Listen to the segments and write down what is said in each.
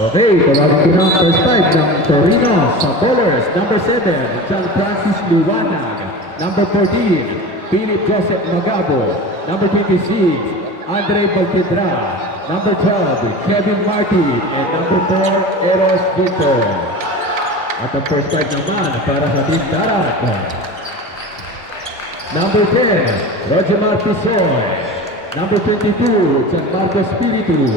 Okay, tawagin ko ng first five ng Torino sa bowlers. Number 7, John Francis Luwanag. Number 14, Philip Joseph Magabo. Number 26, Andre Balquidra. Number 12, Kevin Martin. And number 4, Eros Victor. At ang first five naman para sa Team Darat. Number 10, Rogemar Pisoy. Number 22, Gianmarco Spiritu.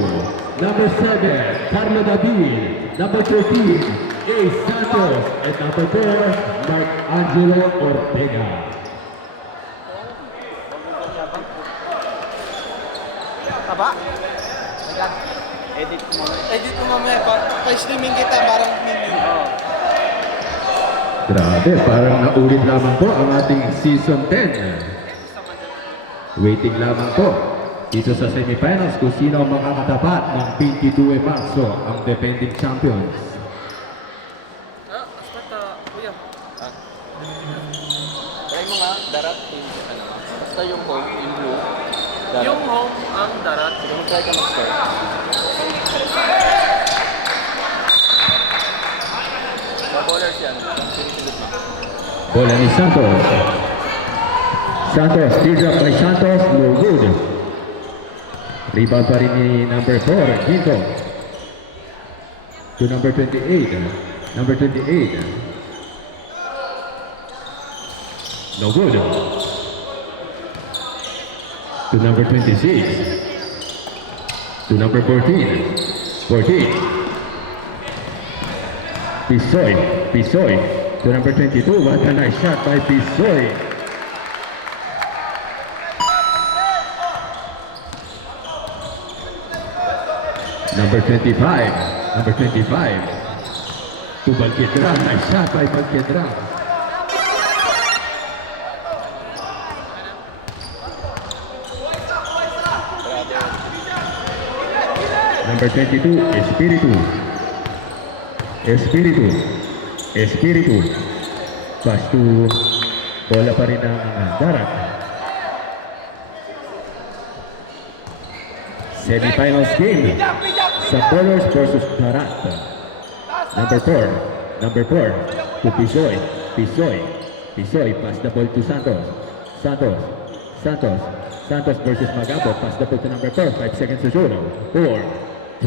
Number 7, Carlo David. Number 13, Ace Santos. And number 4, Mark Angelo Ortega. Taba? Edit mo mamaya. Edit mo mamaya. Pa-streaming kita parang meme. Grabe, parang naulit lamang po ang ating Season 10. Waiting lamang po dito sa semifinals kung sino ang makakatapat ng 22 Marso, ang defending champions. Kuya. Try mo nga, darat. Basta yung home, yung blue. Darat. Yung home ang darat. Sige mo try ka mag-score. Sa bowlers yan. Sinitulog mo. Bola ni Santos. Santos, teardrop by Santos, no good. Rebound pa rin ni number 4, Ginto. To number 28. Number 28. No good. To number 26. To number 14. 14. Pisoy. Pisoy. To number 22. What a nice shot by Pisoy. Number 25. Number 25. To Balquidra. Nice shot by Balquidra. Number 22, Espiritu. Espiritu. Espiritu. Pass to bola pa rin ng Darat. Semifinals game sa Bowlers versus Darat. Number 4. Number 4 to Pisoy. Pisoy. Pisoy. Pass the ball to Santos. Santos. Santos. Santos versus Magabo. Pass the ball to number 4. 5 seconds to shoot. 4,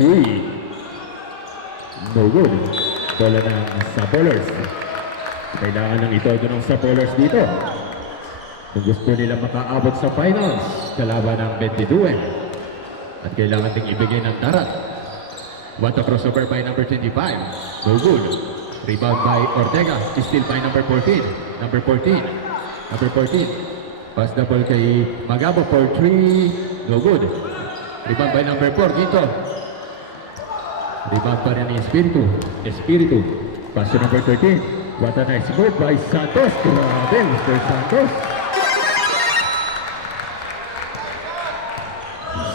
3. No good. Bola ng sa Bowlers. Kailangan ng itodo ng sa Bowlers dito. Kung gusto nila makaabot sa finals, kalaban ng 22. At kailangan ding ibigay ng Darat. What a crossover by number 25. No good. Rebound by Ortega. Still by number 14. Number 14. Number 14. Pass the ball kay Magabo for 3. No good. Rebound by number 4. Dito. Rebound pa rin ni Espiritu. Espiritu. Pass to number 13. What a nice move by Santos. Grabe, Mr. Santos.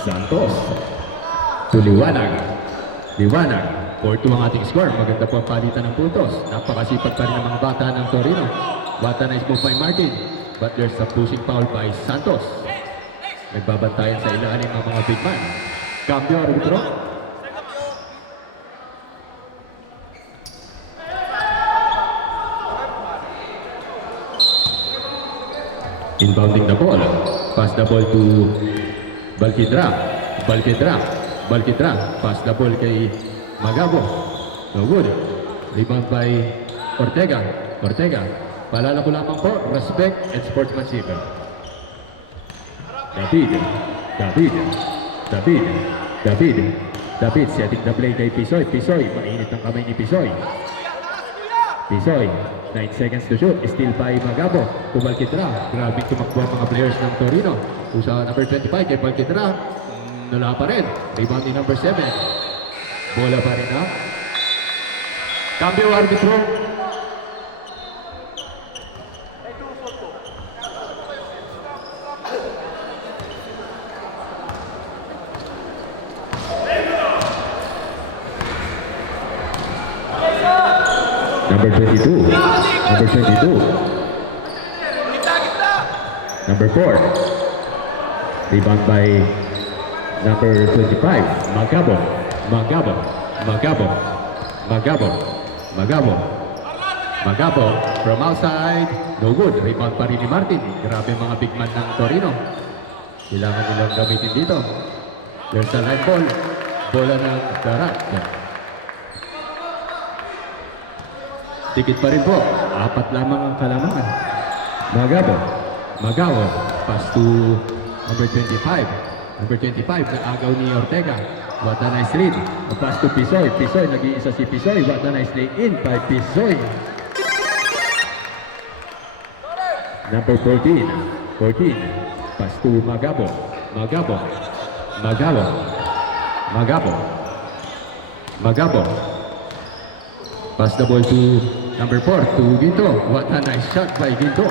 Santos. To Liwanag. Liwanag. 4-2 ang ating score. Maganda po ang palitan ng puntos. Napakasipag pa rin ng mga bata ng Torino. What a nice move by Martin. But there's a pushing foul by Santos. Nagbabantayan sa ilalim ng mga big man. Cambio, arbitro. Inbounding the ball. Pass the ball to Balquidra. Balquidra. Balquidra. Pass the ball kay Magabo. No good. Rebound by Ortega. Ortega. Paalala ko lamang po, respect and sportsmanship. David. David. David. David. David. Setting the play kay Pisoy. Pisoy. Mainit ang kamay ni Pisoy. Pisoy. 9 seconds to shoot. Still by Magabo. To Balquidra. Grabing tumakbo ang mga players ng Torino. Usa number 25 kay Balquidra. Nula pa rin. Rebound ni number 7. Bola pa rin na. Cambio arbitro. Number 22. Number 22. Number 4. Rebound by Number 25, Magabo. Magabo. Magabo. Magabo. Magabo. Magabo from outside. No good. Rebound pa rin ni Martin. Grabe mga big man ng Torino. Kailangan nilang gamitin dito. There's a line ball. Bola ng Darat. Tikit pa rin po. 4 lamang ang kalamangan. Magabo. Magabo. Pass to number 25. Number 25 na agaw ni Ortega. What a nice read. A pass to Pisoy. Pisoy. Nag-iisa si Pisoy. What a nice lay in by Pisoy. Number 14. 14. Pass to Magabo. Magabo. Magabo. Magabo. Magabo. Pass the ball to number 4, to Ginto. What a nice shot by Ginto.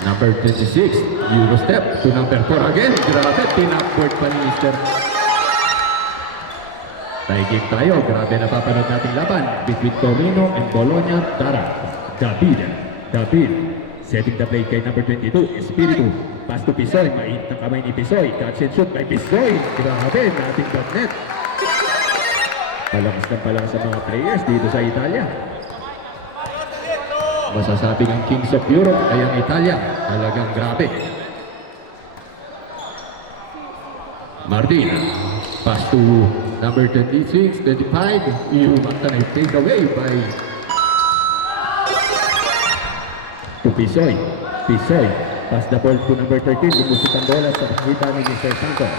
Number 26, Euro step to number 4 again. Grabe, tinapward pa ni Mr. Taigig tayo. Grabe na papanood nating laban between Torino and Bologna. Tara, David. Setting the play kay number 22, Espiritu. Pass to Pisoy. Mainit ang kamay ni Pisoy. Catch and shoot by Pisoy. Grabe, nating net. Palakas ng palakas sa mga players dito sa Italia. Masasabing ang Kings of Europe ay ang Italia. Talagang grabe. Martin. Pass to number 26, 25. Yung matang take away by to Pisoy. Pisoy. Pass the ball to number 13. Lumusot ang bola sa kita ni Mr. Santos.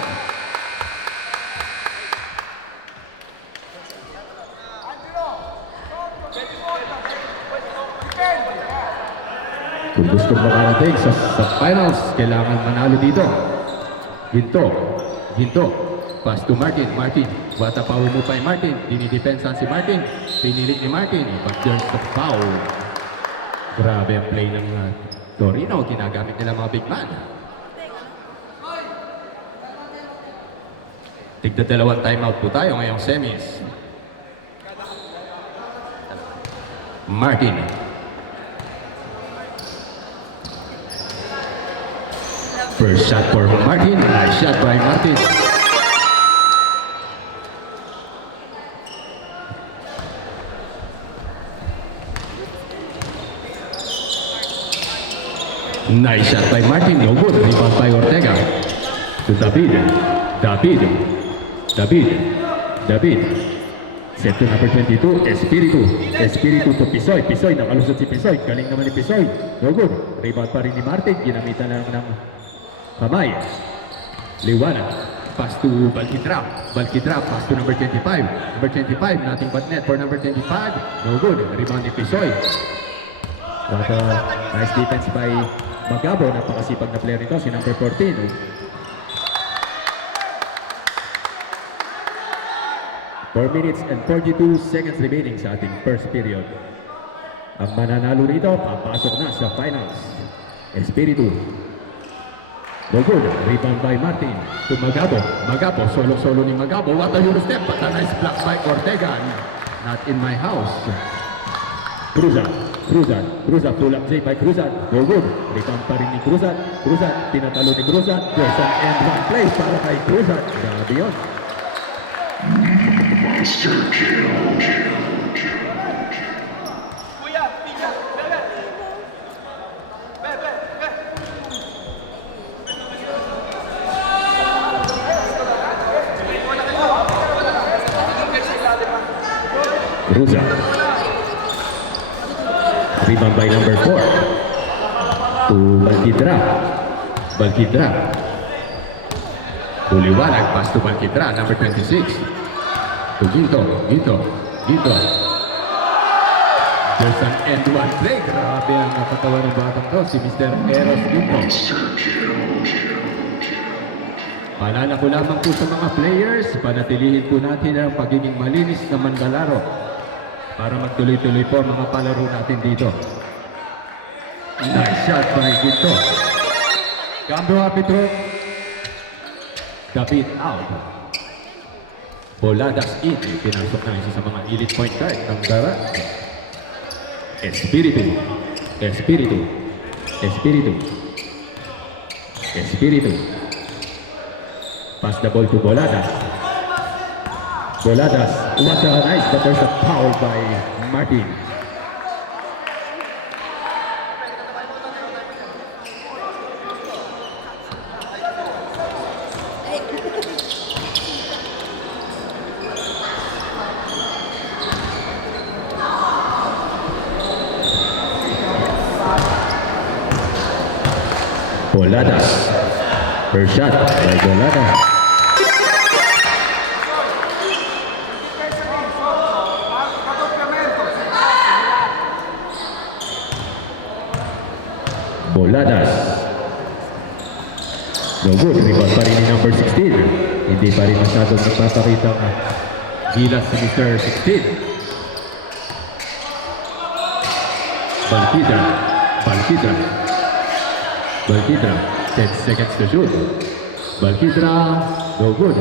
Kung gusto makarating sa finals, kailangan manalo dito. Ginto. Pass to Martin. What a power move by Martin. Dinidepensa si Martin. Pinilit ni Martin. But there's the foul. Grabe ang play ng Torino. Ginagamit nila mga big man. Tigda dalawang timeout po tayo ngayong semis. Martin. First shot for Martin. Nice shot by Martin. Nice shot by Martin. No good. Rebound by Ortega. To David. Set to number 22. Espiritu to Pisoy. Nakalusot si Pisoy. Galing naman ni Pisoy. No good. Rebound pa rin ni Martin. Ginamitan lang ng kamay. Liwanag. Pass to Balquitra. Pass to number 25. Number 25. Nothing but net for number 25. No good. Rebound ni Pisoy. What a nice defense by Magabo. Napakasipag na player nito. Si number 14. 4 minutes and 42 seconds remaining sa ating first period. Ang mananalo rito, papasok na sa finals. Espiritu. No good. Rebound by Martin. To Magabo. Solo ni Magabo. What a Euro step. But a nice block by Ortega. Not in my house. Cruzat. Pull-up J by Cruzat. No good. Rebound pa rin ni Cruzat. Tinatalo ni Cruzat. There's an end one play para kay Cruzat. Grabe yun. Monster kill. Cruzat. Rebound by number 4. To Balquitra. To Liwanag. Pass to Balquitra. Number 26. To Ginto. There's an end one play. Grabe ang nakatawa ng batang to. Si Mr. Eros Ginto. Paalala ko lamang po sa mga players, panatilihin po natin ang pagiging malinis na mandalaro para magtuloy-tuloy po mga palaro natin dito. Nice shot by Ginto. Cambio arbitro. David out. Bola das in. Pinasok na isa sa mga elite point guard ng Darat. Espiritu. Espiritu. Espiritu. Espiritu. Pass the ball to Boladas. Boladas. What a nice, but there's a foul by Martin. Boladas. First shot by Boladas. Boladas. No good. Rebound pa rin ni number 16. Hindi pa rin masyadong nagpapakita ang gilas si Mr. 16. Balquidra. Balquidra. Balquidra. 10 seconds to shoot. Balquidra. No good.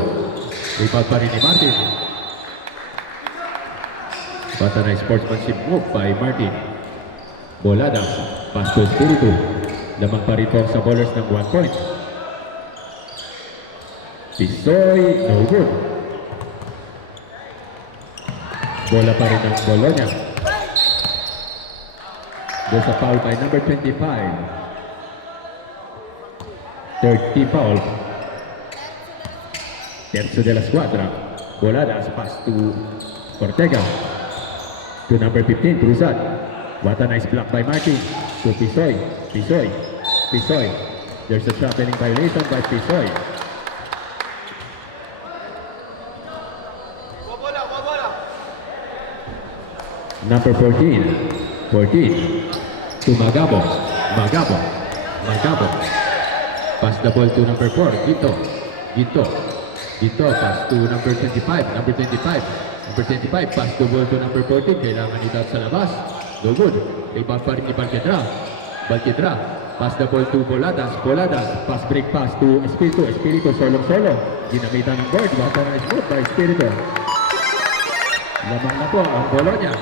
Rebound pa rin ni Martin. But a nice sportsmanship move by Martin. Boladas. Pass to Espiritu. Lamang pa rin po sa bowlers ng 1 point. Pisoy, no good. Bola pa rin ng Bologna. There's a foul by number 25. 30 foul. Terzo de la squadra. Boladas, pass to Ortega. To number 15, Cruzat. What a nice block by Martin. To Pisoy. Pisoy. Pisoy. There's a traveling violation by Pisoy. Number 14. 14. To Magabo. Magabo. Magabo. Pass the ball to number 4. Gito. Gito. Gito. Pass to number 25. Number 25. Number 25. Pass the ball to number 14. Kailangan ito sa labas. No good. Rebound pa rin ni Balquidra. Balquidra. Pass the ball to Boladas. Boladas. Pass break pass to Espiritu. Espiritu solong-solo. Ginamitan ng board. What a nice move by Espiritu. Lamang na po ang Bologna.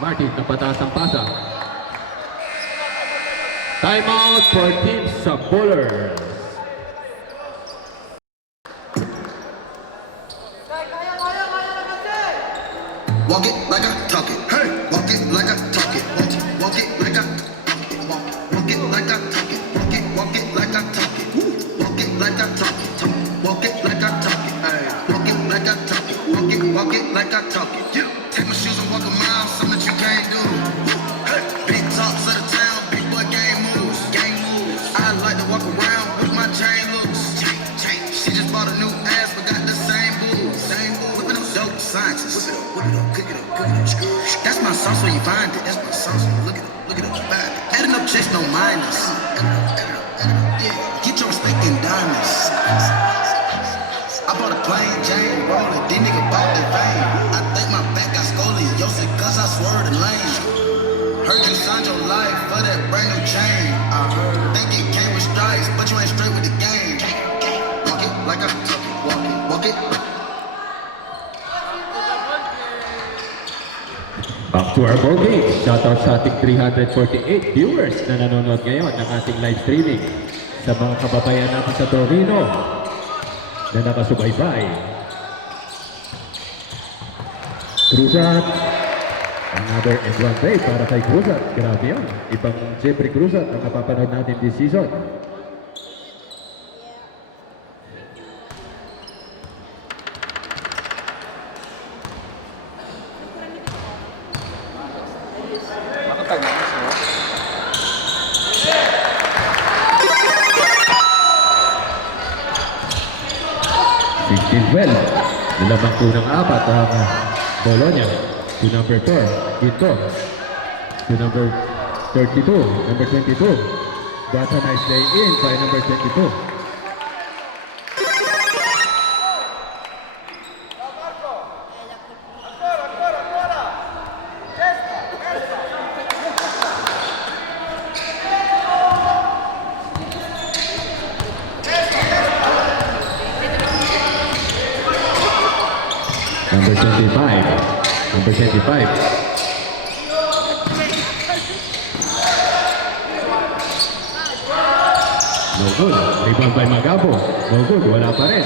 Martin, napataas ang pasa. Timeout for Team Bowlers. Walk it like I talk it. Hey, walk it like I talk it. Walk it like I walk it like I talk it. Walk it like I talk it. Walk it like I talk it. Walk it like I talk it. Hey, walk it like I talk it. Walk it like I talk it. Take my shoes and walk a mile, something that you can't do. Hey, big talks of the town, big boy game moves. Game moves. I like to walk around with my chain loose. She just bought a new ass, but got the same boobs. Same boobs. Whipping up dope scientists. Whip it up, cook it up, cook it up. That's my sauce where you find it. That's my sauce. Look at it, find it. Adding up checks, no minus. Yeah, get your steak in diamonds. I bought a plain Jane roller, these niggas bought their vein. I think my back got scoliosis, cause I swerved the lane. Heard you signed your life for that brand new chain. I heard, think it came with stripes, but you ain't straight with the game. Walk it like I talk it, walk it. Back to our ball game. Shoutout sa ating 348 viewers na nanonood ngayon ng ating live streaming. Sa mga kababayan natin sa Torino na nakasubaybay. Cruzat. Another and one play para kay Cruzat. Grabe yun. Ibang Jeffrey Cruzat ang napapanood natin this season. Makapag-mas mo. Nilamang po ng 4 ang Bologna. To number 4, Gito. To number 32, number 22. That's a nice lay in by number 22. Number 25. Number 25. No good. Rebound by Magabo. No good. Wala pa rin.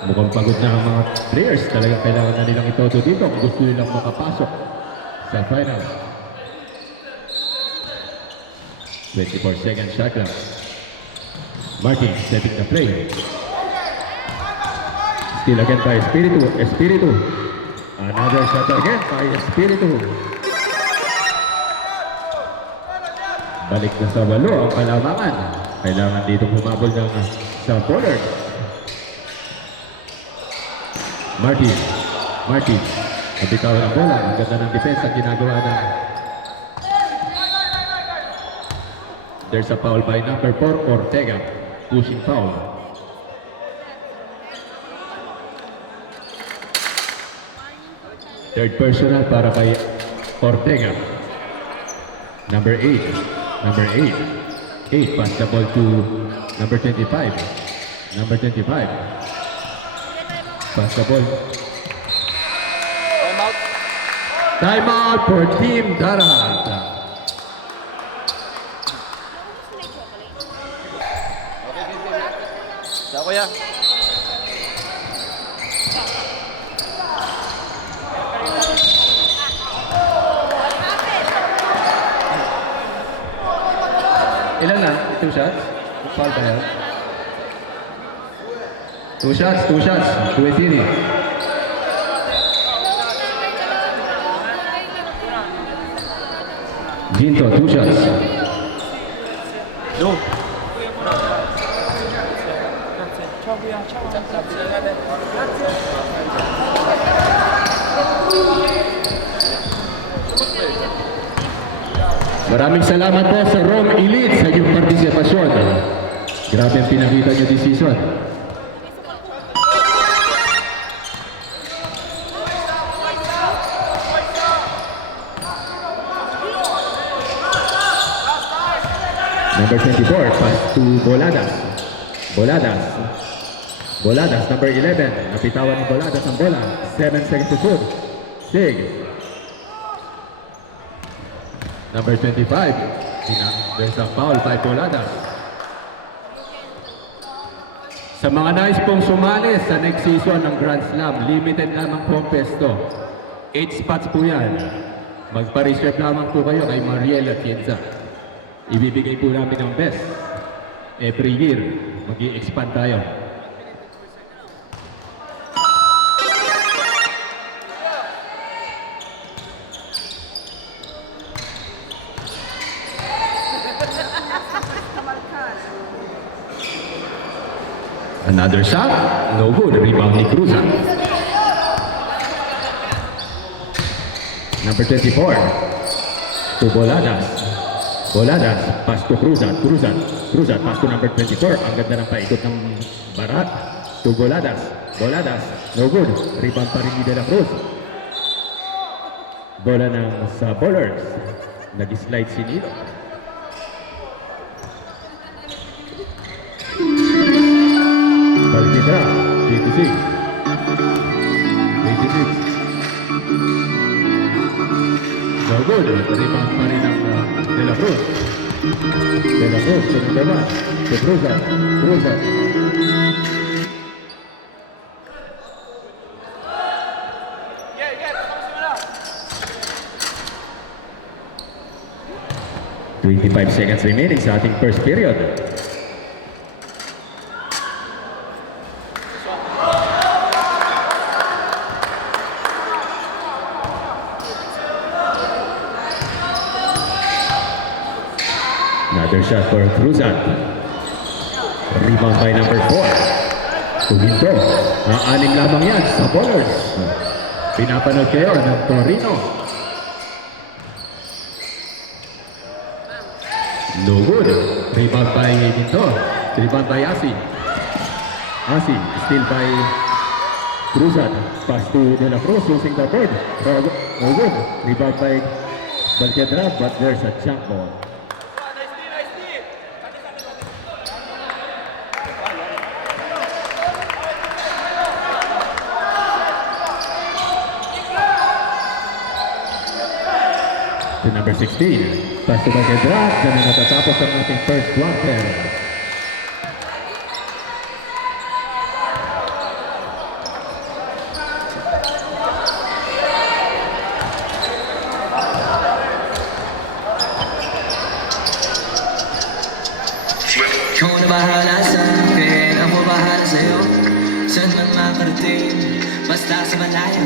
Mukhang pagod na ang mga players. Talagang kailangan na nilang itodo dito kung gusto nilang makapasok sa final. 24 seconds shot clock. Martin setting the play. Still again by Espiritu. Espiritu. Another shot again by Espiritu. Balik na sa 8 ang kalamangan. Kailangan dito humabol ng sa bowlers. Martin. Martin. Nabitawan ang bola. Ang ganda ng defense ang ginagawa na. There's a foul by number 4, Ortega. Pushing foul. Third personal para kay Ortega. Number 8. Number 8. 8 pass the ball to number 25. Number 25. Pass the ball. Time out. Time out for Team Darat. Sa kuya. Ilan na? 2 shots? Foul ba yan? 2 shots, 2 shots. 2-3. Ginto, 2 shots. No. Maraming salamat po sa Rome Elite sa inyong partisipasyon. Grabe ang pinakita nyo this season. Number 24, pass to Boladas. Boladas. Boladas, number 11. Napitawan ni Boladas ang bola. 7 seconds to shoot. Sig. Number 25. There's a foul by Boladas. Sa mga nais pong sumali sa next season ng Grand Slam, limited lamang po ang pesto. 8 spots po yan. Magpa-reserve lamang po kayo kay Mariela Tienza. Ibibigay po namin ang best. Every year, mag-i-expand tayo. Another shot, no good. Rebound ni Cruzan. Number 24, to Boladas. Boladas, pass to Cruzan. Cruzan, Cruzan, pass to number 24. Ang ganda ng paikot ng Barat. To Boladas. Boladas, no good. Rebound pa rin ni De La Cruz. Bola ng sa bowlers. Nag-slide si Nilo. Baltitra, 26. 26. No good. Rebound pa rin ng De La Cruz. De La Cruz, to number 1. To Cruzan. Cruzan. Yeah, 25 seconds remaining sa ating first period. Another shot for Cruzan. Rebound by number 4. Tuginto. Anim lamang yan sa bowlers. Pinapanood kayo ng Torino. No good. Rebound by Ginto. Rebound by Asi. Asi still by Cruzan. Pass to De La Cruz using the board. No good. Rebound by Balquedra, but there's a jump ball. to number 16. Pass to Bagedra. Diyan na natatapos ang ating first quarter. Ikaw na bahala sa akin, ako bahala sa'yo. Saan man makarating, basta sa malayo.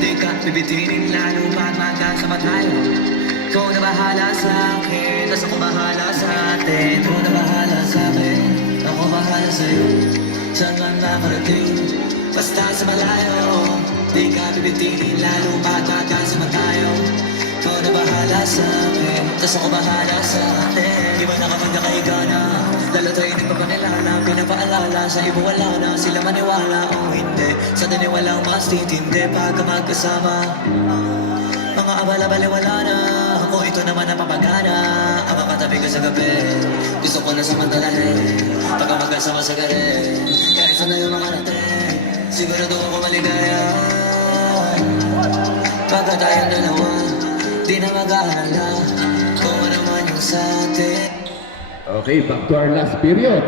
Di ka bibitinin, lalo ba't magkasama tayo. Ikaw na bahala sa akin, tas ako bahala sa atin. Ikaw na bahala sa akin, ako bahala sa'yo. Saan man makarating, basta sa malayo. Di ka bibitinin, lalo ba't magkasama tayo. Ikaw na bahala sa akin, tas ako bahala sa atin. Di ba na kapag nakahiga na, lalo tayo hindi pa panilala, pinapaalala sa iba wala na, sila maniwala o hindi. Sa atin ay walang mas titindi pagka magkasama. Mga abala-bali wala na, ako ito naman ang papagana. Ang makatabi ko sa gabi, gusto ko na samantalahin. Pagka magkasama sa gari, kahit saan na yung mga natin, sigurado ako maligaya. Pagka tayong dalawa, di na mag-aalala kung ano man yung sa atin. Okay, back to our last period.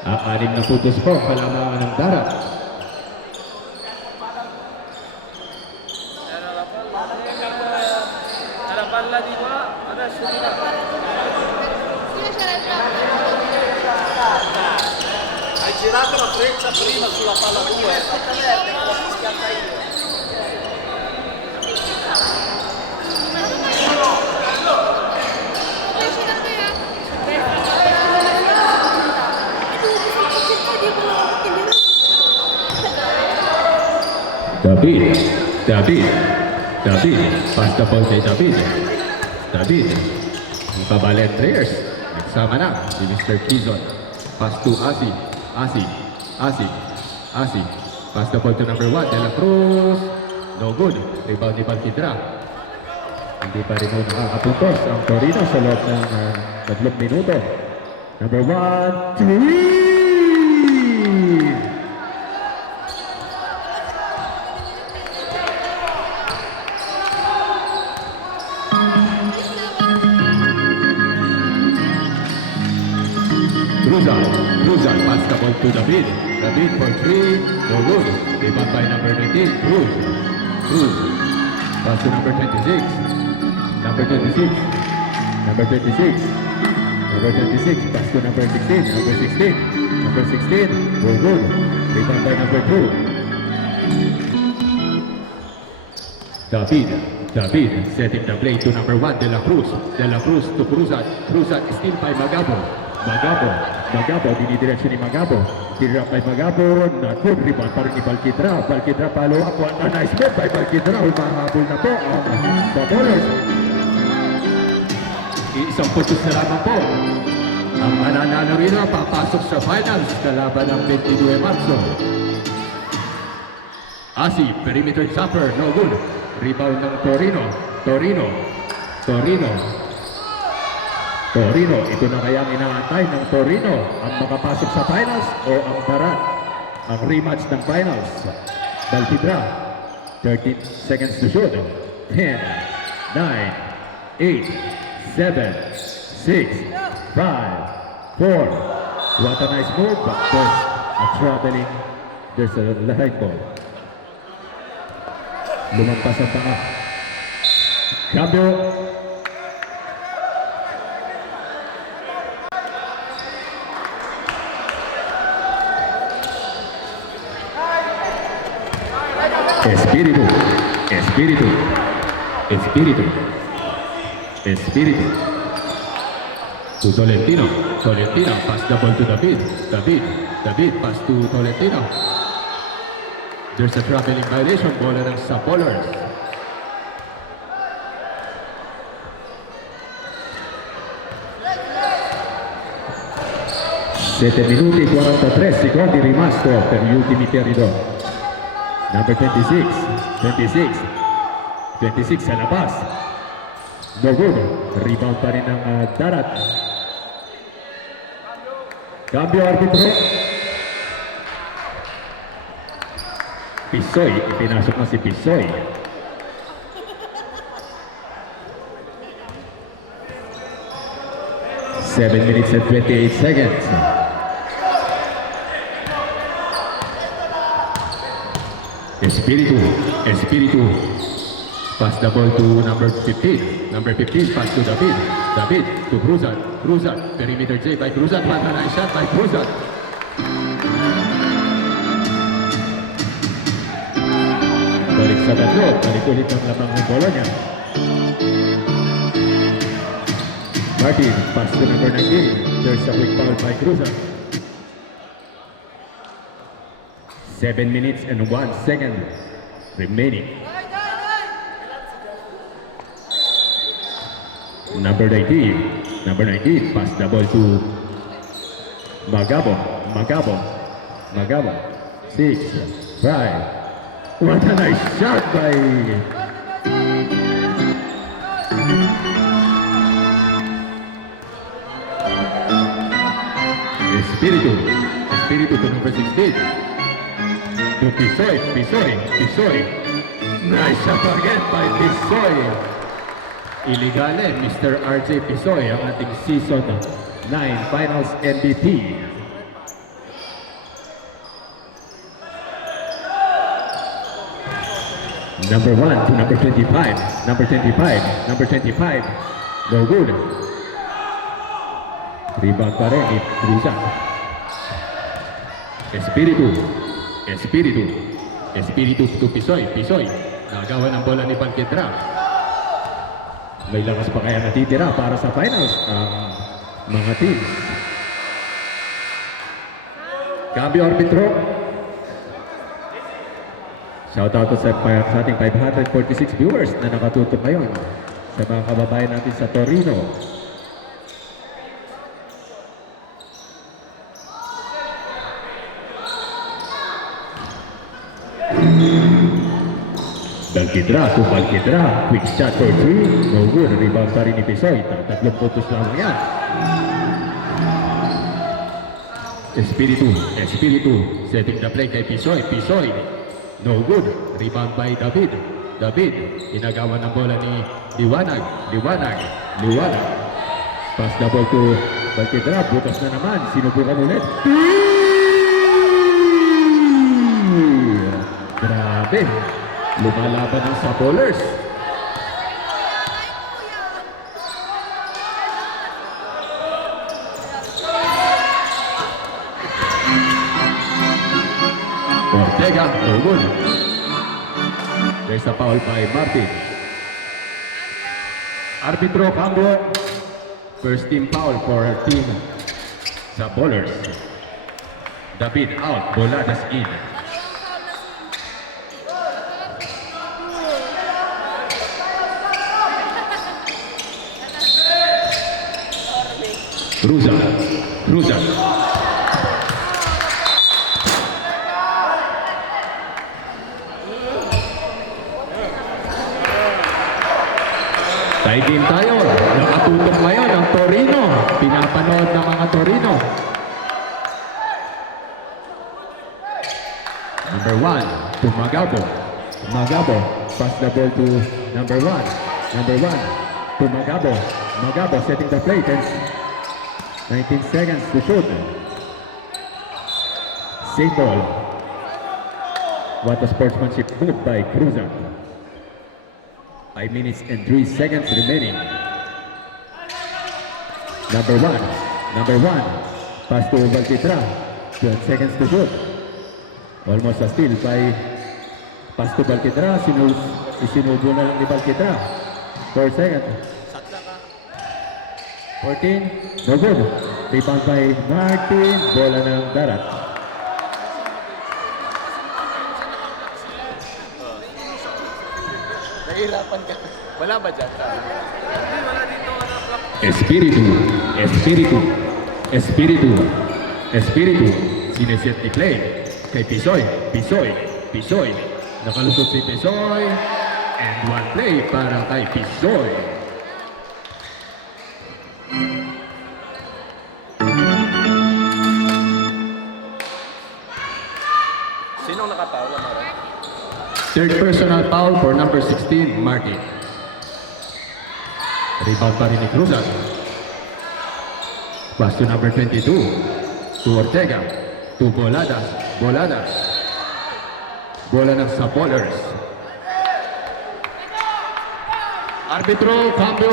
Anim na puntos po kalamangan ng darat. Era palla di qua, adesso di là. Hai girato la freccia prima sulla palla 2. La fischiata io. David, pass the ball kay David. Ang kabalet players, nagsama na si Mr. Kizon. Pass to Asi. Pass the ball to number 1, De La Cruz. No good. Rebound ni Balquidra. Hindi pa rin nakakapuntos ang Torino sa loob ng 3 minuto. Number 1, 3! Cruzan, pass the ball to David for 3, no good. Rebound by number 19, Cruz. Pass to number 26, pass to number 16, number 16, no good. Rebound by number 2. David setting the play to number 1, De La Cruz to Cruzan, still by Magabo, dinidireksyon ni Magabo, tira by Magabo, not good, rebound pa rin ni Balquidra, follow up, a nice move by Balquidra, humahabol na po ang ballers. Isang putos na lamang po. Ang mananalo rin papasok sa finals sa laban ng 22 Marso. Asi, perimeter jumper, no good. Rebound ng Torino, ito na kaya ang inaantay ng Torino, ang makapasok sa finals o ang Barat, ang rematch ng finals. Balquidra, 13 seconds to shoot. 10, 9, 8, 7, 6, 5, 4. What a nice move, but there's a light ball. Lumampas ang tanga. Cambio. Espíritu. To Tolentino, pass the ball to David, pass to Tolentino. There's a traveling violation, bola ng Sapolers. Sette minuti 43 secondi rimasto per gli ultimi periodo. Number 26 sa labas. No good. Rebound pa rin ng Darat. Cambio arbitro. Pisoy, ipinasok na si Pisoy. 7 minutes and 28 seconds. Espiritu, Espiritu. Pass the ball to number 15. Number 15, pass to David. David to Cruzat. Cruzat, perimeter J by Cruzat. What a nice shot by Cruzat. Balik sa tatlo, balik ulit ang lamang ng bola niya. Martin, pass to number 19. There's a quick foul by Cruzat. 7 minutes and 1 second remaining. Number 19, pass the ball to Magabo. 6, 5. What a nice shot by Espiritu to number 16. To Pisoy. Nice shot again by Pisoy. Iligale, Mr. RJ Pisoy, ang ating Season 9 Finals MVP. Number 1 to number 25. Number 25. No good. Rebound pa rin, Cruzat. Espiritu to Pisoy. Nagawa ng bola ni Palquetra. May lakas pa kaya natitira para sa finals ang mga teams. Cambio arbitro. Shoutout sa ating 546 viewers na nakatutok ngayon sa mga kababayan natin sa Torino. Balquetra, quick shot for 3, no good, rebound pa rin ni Pisoy, tatlong putos lamang yan. Espiritu, setting the play kay Pisoy, no good, rebound by David, inagawa ng bola ni Liwanag, pass the ball to Balquetra, butas na naman, sinubukan ulit. Grabe! Lumalaban ang sa bowlers. Ortega, no good. There's a foul by Martin. Arbitro cambio. First team foul for team sa bowlers. David out, Boladas in. Cruzat. Tie game tayo. Nakatutok ngayon ang Torino. Pinapanood ng mga Torino. Number 1 to Magabo. Pass the ball to number 1 to Magabo setting the play. 19 seconds to shoot. Same ball. What a sportsmanship move by Cruzat. 5 minutes and 3 seconds remaining. Number 1. Pass to Balquetra. 12 seconds to shoot. Almost a steal by pass to Balquetra. Isinubo na lang ni Balquetra. 4 seconds. 14. No good. Rebound by Martin. Bola ng darat. Nahihirapan ka. Wala ba dyan? Wala dito. Espiritu. Sineset ni play. Kay Pisoy. Nakalusot si Pisoy. And one play para kay Pisoy. Sinong nakapawa na rin? Third personal foul for number 16, Martin. Rebound pa rin ni Cruzat. Pass to number 22. To Ortega. To Boladas. Boladas. Bola ng sa bowlers. Arbitro, cambio.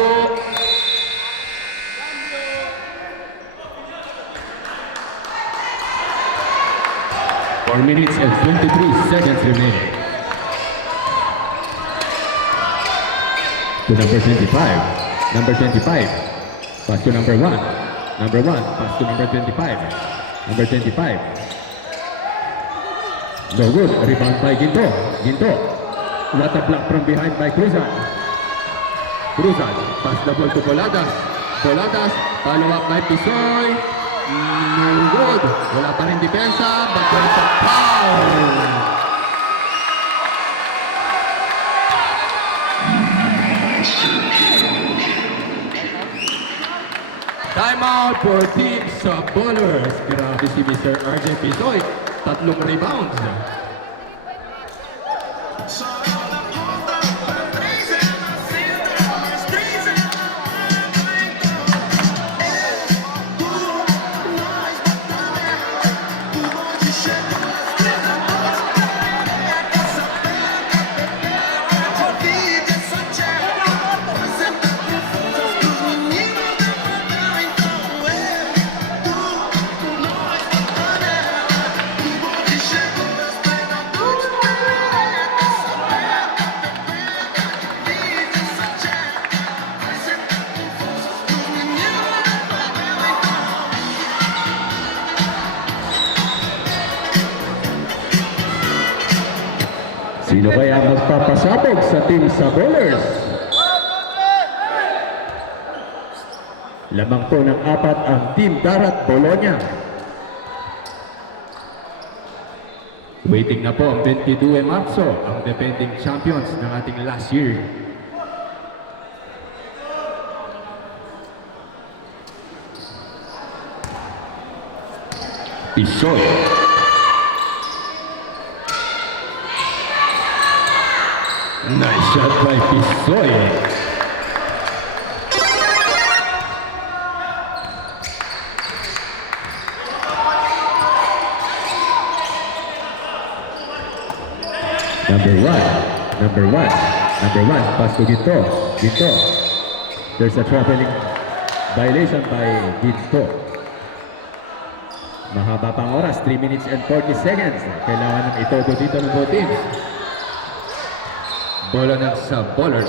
Four minutes and 23 seconds remaining. To number 25. Number 25. Pass to number 1. Number 1. Pass to number 25. Number 25. No good. Rebound by Ginto. Ginto. What a block from behind by Cruzan. Cruzan. Pass the ball to Boladas. Boladas. Follow up by Pisoy. No good. Wala pa rin depensa. But there's a foul. Timeout for Team Bowlers. Grabe si Mr. RJ Pisoy. 3 rebounds. Sino kaya ang magpapasabog sa Team Bowlers? Lamang po ng 4 ang Team Darat Bologna. Waiting na po ang 22 Marzo, ang defending champions ng ating last year. Pisoy. Nice shot by Pisoy. Number one, pass to Ginto. Ginto. There's a traveling violation by Ginto. Mahaba pang oras, 3 minutes and 40 seconds. Kailangan ng itodo dito ng both teams. Bola ng sa bowlers.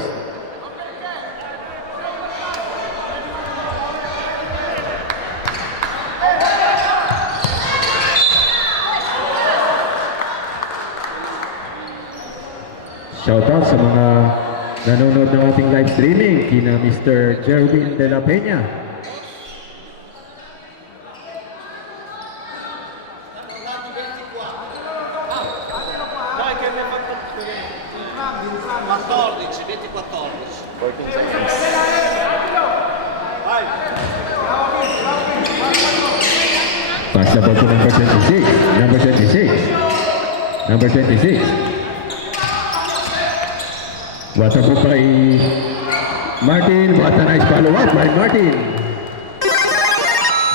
Shoutout sa mga nanonood ng ating live streaming kina Mr. Jerwin De La Peña. Pass the ball to number 26. Number 26. What a move by Martin. What a nice follow-up by Martin.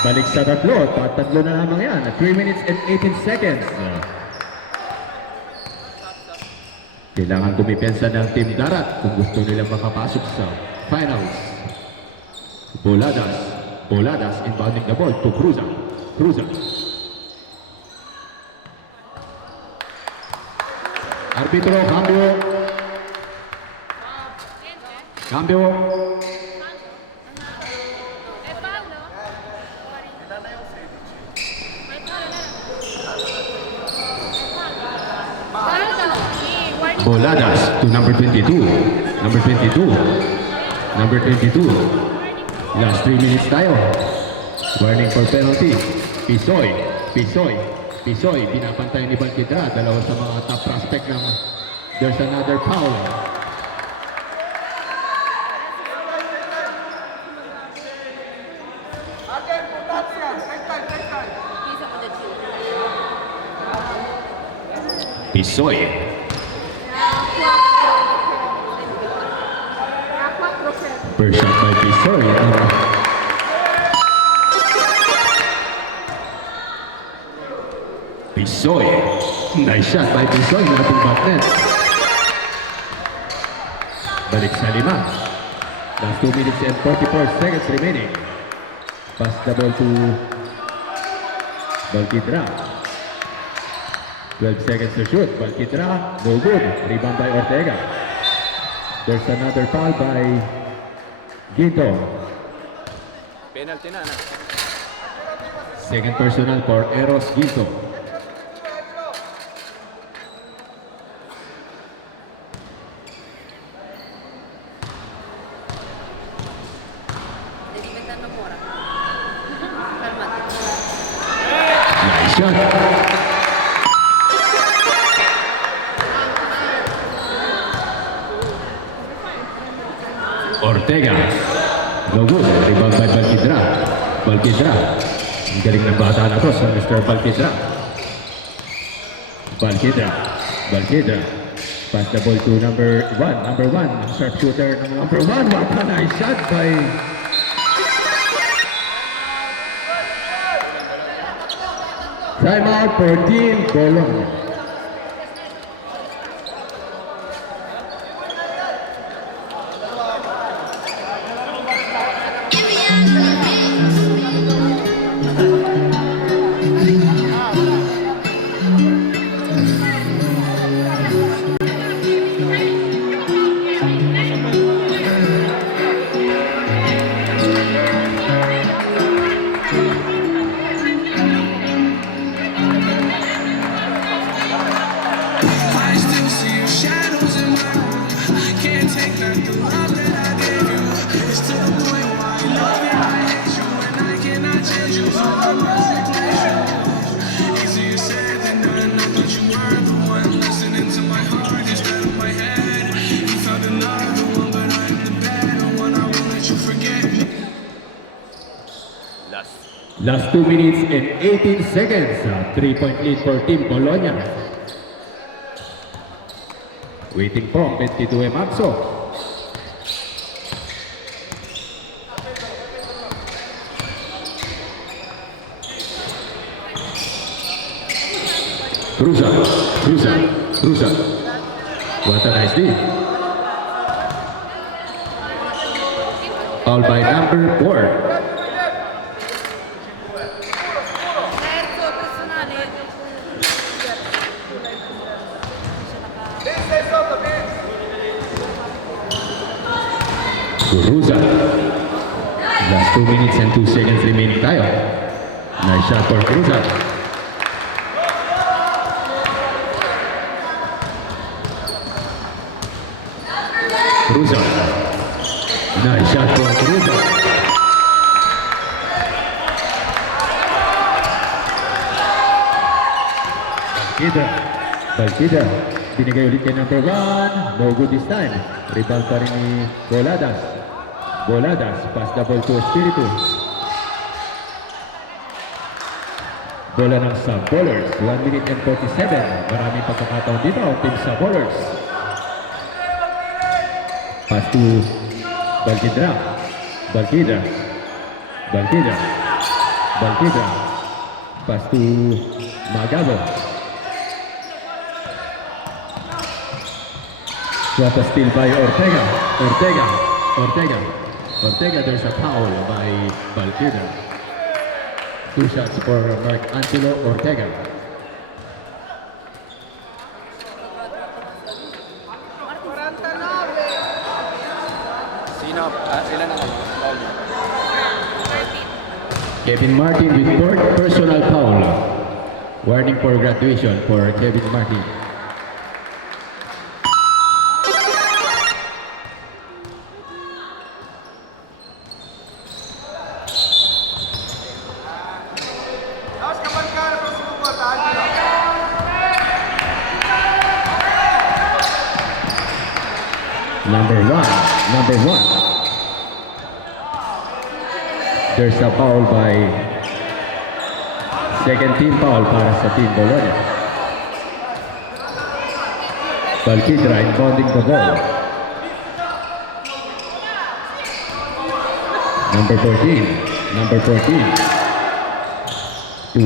Balik sa tatlo. Tatlo na lamang yan. 3 minutes and 18 seconds. Kailangan tumipensa ng Team Darat kung gusto nilang makapasok sa finals. Boladas inbounding the ball to Cruzan. Arbitro, cambio. Boladas to number 22. Last 3 minutes tayo. Warning for penalty. Pisoy. Pinapantay ni Balquidra. Dalawa sa mga top prospect ng there's another foul. Pisoy. First shot by Pisoy. Pisoy. Nice shot by Pisoy, nating backnet. Balik sa 5. Last 2 minutes and 44 seconds remaining. Pass the ball to Balquidra. 12 seconds to shoot. Balquidra, no good. Rebound by Ortega. There's another foul by Ginto. Penalty na, anak. Second personal for Eros Ginto. Nice shot. Ortega. No good. Rebound by Balquidra. Balquidra. Ang galing ng bata na to sa Mr. Balquidra. Balquidra. Balquidra. Pass the ball to number 1. Number 1. Ang sharpshooter ng number 1. What a nice shot by timeout for Team Bologna. I still see your shadows in my room. Can't take back the love that I gave you. It's to the point where I love you, I hate you, and I cannot change you. So I must replace you. Easier said than done. I thought you were the one listening to my heart instead of my head. You found another one, but I'm the better one. I won't let you forget me. Last 2 minutes and 18 seconds. 3-point lead for Team Bologna. Waiting po ang 22 Marzo. Cruzan. What a nice lead. All by number 4. Terzo personale. Cruzan. Last 2 minutes and 2 seconds remaining tayo. Nice shot for Cruzan. Cruzan. Nice shot for Cruzan. Balquidra. Binigay ulit kay number 1. No good this time. Rebound pa rin ni Boladas. Pass the ball to Espiritu. Bola ng Sub-Ballers. 1 minute and 47. Maraming pagkakataon dito ang team Sub-Ballers. Pass to Balquidra. Pass to Magabo. What a steal by Ortega. There's a foul by Balquidra. 2 shots for Mark Angelo Ortega. Sino? Ilan ang foul niya? Kevin Martin with 4th personal foul. Warning for graduation for Kevin Martin. Number one. There's a foul by second team foul para sa Team Bologna. Balquidra inbounding the ball. Number 14 to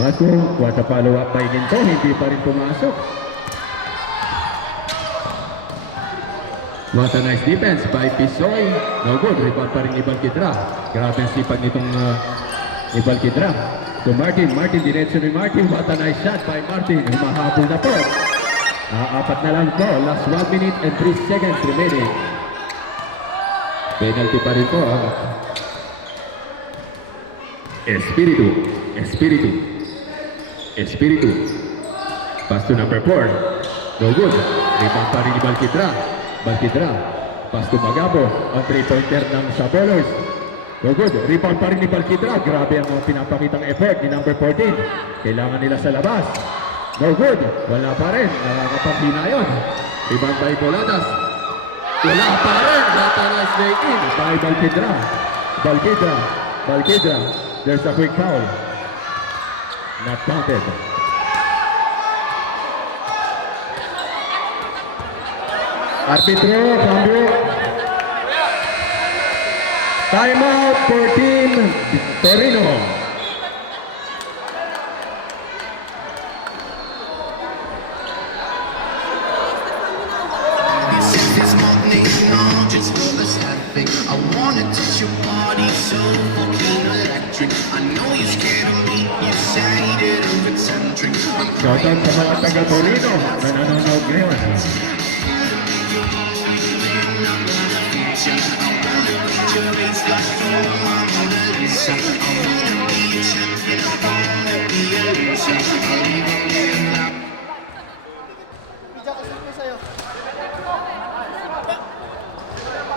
Masko, what a follow-up by Ginto, hindi pa rin pumasok. What a nice defense by Pisoy. No good, rebound pa rin ni Balquidra. Grabe ang sipag nitong ni Balquidra. To Martin, diretso ni Martin. What a nice shot by Martin. Humahabol na po. Apat na lang po. Last 1 minute and 3 seconds remaining. Penalty pa rin po. Espiritu. Pass to number 4. No good. Rebound pa rin ni Balquidra. Pass to Magabo. Ang 3-pointer ng Sabolers. No good. Rebound pa rin ni Balquidra. Grabe ang mga pinapakitang effort ni number 14. Kailangan nila sa labas. No good. Wala pa rin. Nakakapaghina yun. Rebound by Boladas. Wala pa rin. Natalas in by Balquidra. There's a quick foul. Not counted. Arbitro, cambio. Timeout for Team Torino. This morning, just for the traffic. I wanna touch your body so fucking electric. I know you're scared of me, you're excited and eccentric. Shoutout sa mga taga Torino na nanonood ngayon.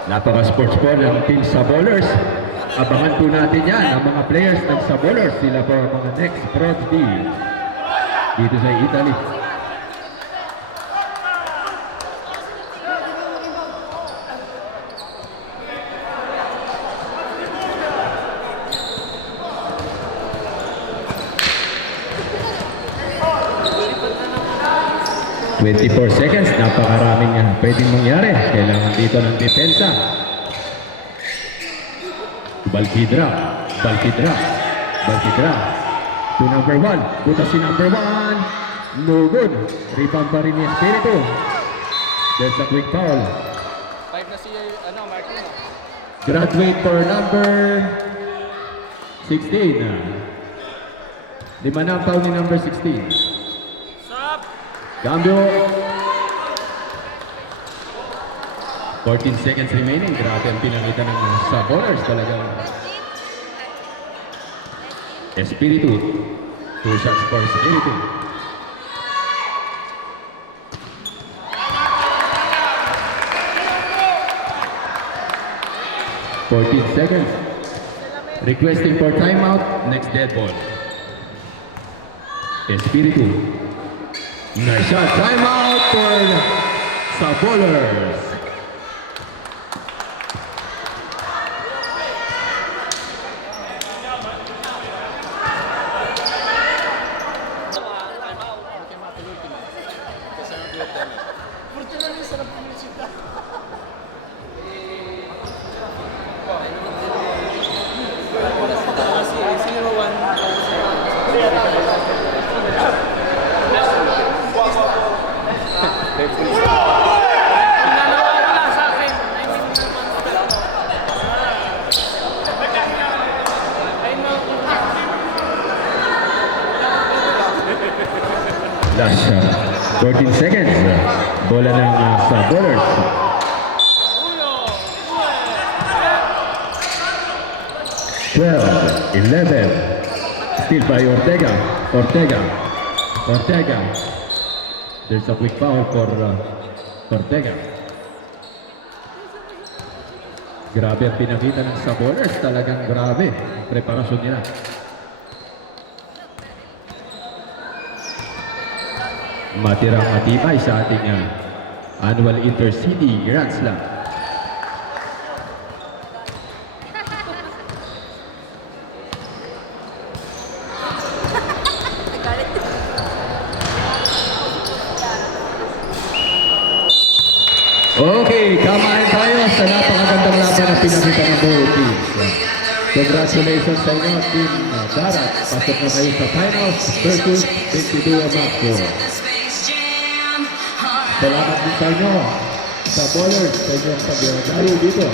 Napaka-sports po ng Team Sabolers. Abangan po natin yan, ang mga players ng Sabolers. Sila po ang mga next prodigy dito sa Italy. ...24 seconds, napakaraming pwedeng mangyari. Kailangan dito ng depensa. Balquidra. To number 1. Butas si number 1. No good. Rebound pa rin ni Espiritu. There's a quick foul. 5 na si Martin. Graduate for number 16. Lima na ang foul ni number 16. Cambio. 14 seconds remaining. Grabe ang pinakita ng Sabolers talagang. Espiritu. 2 shots for Espiritu. Seconds. Requesting for timeout. Next dead ball. Espiritu. Nice shot. Timeout for Sabolers. Last 14 seconds. Bola ng Sabolers. Twelve, 11. Still by Ortega. There's a quick foul for Ortega. Grabe ang pinakita ng Sabolers. Talagang grabe ang preparasyon nila. Matirang matibay sa ating annual Intercity Grand Slam. Okay, kamain tayo sa napakagandang laban na pinakita ng both teams. Congratulations sa inyo, Team Darat. Pasok na kayo sa finals versus 22 Macro. Salamat din sa inyo, sa ballers, sa inyong pag-dalo dito.